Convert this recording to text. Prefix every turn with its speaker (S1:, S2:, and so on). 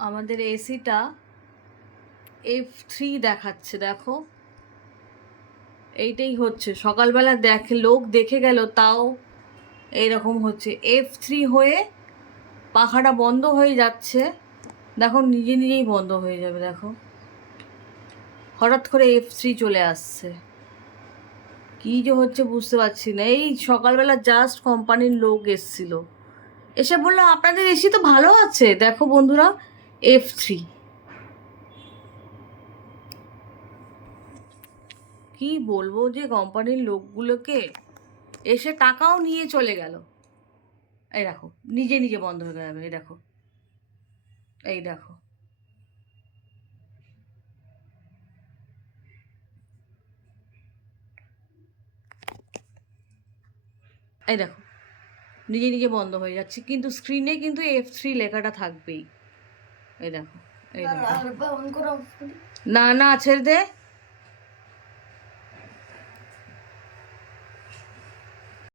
S1: আমাদের এসিটা F three দেখাচ্ছে, দেখো। এইটাই হচ্ছে। সকালবেলা দেখে, লোক দেখে গেল, তাও এইরকম হচ্ছে। এফ থ্রি হয়ে পাখাটা বন্ধ হয়ে যাচ্ছে। দেখো, নিজে নিজেই বন্ধ হয়ে যাবে, দেখো। হঠাৎ করে এফ থ্রি চলে আসছে। কী যে হচ্ছে বুঝতে পারছি না। এই সকালবেলা জাস্ট কোম্পানির লোক এসছিল। এসে বলল আপনাদের এসি তো ভালো আছে? দেখো বন্ধুরা এফ থ্রি কি বলব যে কোম্পানির লোকগুলোকে এসে টাকাও নিয়ে চলে গেল। এই দেখো, নিজে নিজে বন্ধ হয়ে যাবে এই দেখো এই দেখো। এই দেখো, নিজে নিজে বন্ধ হয়ে যাচ্ছে, কিন্তু স্ক্রিনে কিন্তু এফ থ্রি লেখাটা থাকবেই। এই দেখো এই দেখো। না না ছেড়ে দে